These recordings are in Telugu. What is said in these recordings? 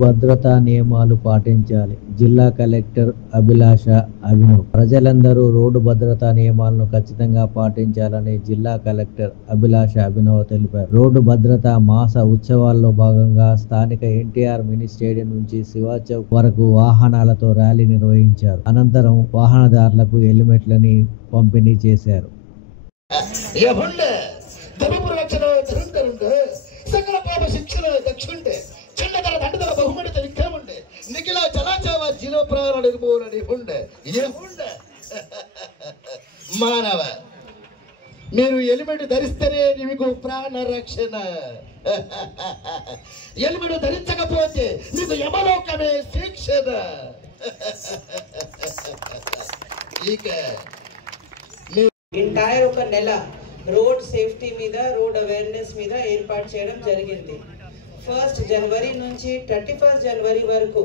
భద్రతా నియమాలు పాటించాలి. జిల్లా కలెక్టర్ అభిలాష అభినవ్. ప్రజలందరూ రోడ్డు భద్రతా నియమాలను ఖచ్చితంగా పాటించాలని జిల్లా కలెక్టర్ అభిలాష అభినవ్ తెలిపారు. రోడ్డు భద్రతా మాస ఉత్సవాల్లో భాగంగా స్థానిక ఎన్టీఆర్ మినీ స్టేడియం నుంచి శివా చౌక్ వరకు వాహనాలతో ర్యాలీ నిర్వహించారు. అనంతరం వాహనదారులకు హెల్మెట్లని పంపిణీ చేశారు. సకల పాప శిక్షణ దక్షుంటే చిన్నతన దండతల బహుమతి విక్రముండే నిఖిల చలాచావ జీలో ప్రాణ నిర్మూలన ఉండే మానవ మీరు హెల్మెట్ ధరిస్తేనే మీకు ప్రాణ రక్షణ. హెల్మెట్ ధరించకపోతే మీకు యమలోకమే శిక్షణ. ఇక ఎంటైర్ ఒక నెల రోడ్ సేఫ్టీ మీద రోడ్ అవేర్నెస్ మీద ఏర్పాటు చేయడం జరిగింది. 1 జనవరి నుంచి 31 జనవరి వరకు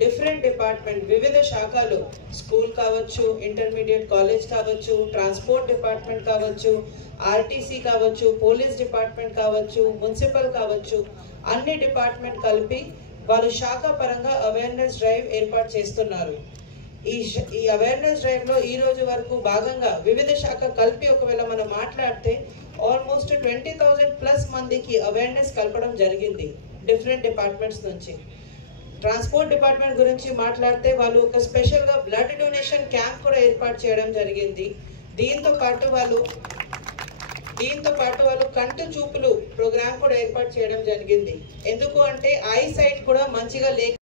డిఫరెంట్ డిపార్ట్మెంట్ వివిధ శాఖలు స్కూల్ కావచ్చు, ఇంటర్మీడియట్ కాలేజ్ కావచ్చు, ట్రాన్స్పోర్ట్ డిపార్ట్మెంట్ కావచ్చు, ఆర్టీసీ కావచ్చు, పోలీస్ డిపార్ట్మెంట్ కావచ్చు, మున్సిపల్ కావచ్చు, అన్ని డిపార్ట్మెంట్ కలిపి వాళ్ళు శాఖ పరంగా అవేర్నెస్ డ్రైవ్ ఏర్పాటు చేస్తున్నారు. ఈ అవేర్నెస్ డ్రైవ్ లో ఈ రోజు వరకు భాగంగా వివిధ శాఖ కలిపి ఒకవేళ మనం మాట్లాడితే ఆల్మోస్ట్ 20,000+ మందికి అవేర్నెస్ కలపడం జరిగింది డిఫరెంట్ డిపార్ట్మెంట్స్ నుంచి. ట్రాన్స్పోర్ట్ డిపార్ట్మెంట్ గురించి మాట్లాడితే వాళ్ళు ఒక స్పెషల్ గా బ్లడ్ డొనేషన్ క్యాంప్ కూడా ఏర్పాటు చేయడం జరిగింది. దీంతో పాటు వాళ్ళు కంటి చూపులు ప్రోగ్రామ్ కూడా ఏర్పాటు చేయడం జరిగింది. ఎందుకు అంటే ఐ సైట్ కూడా మంచిగా లేక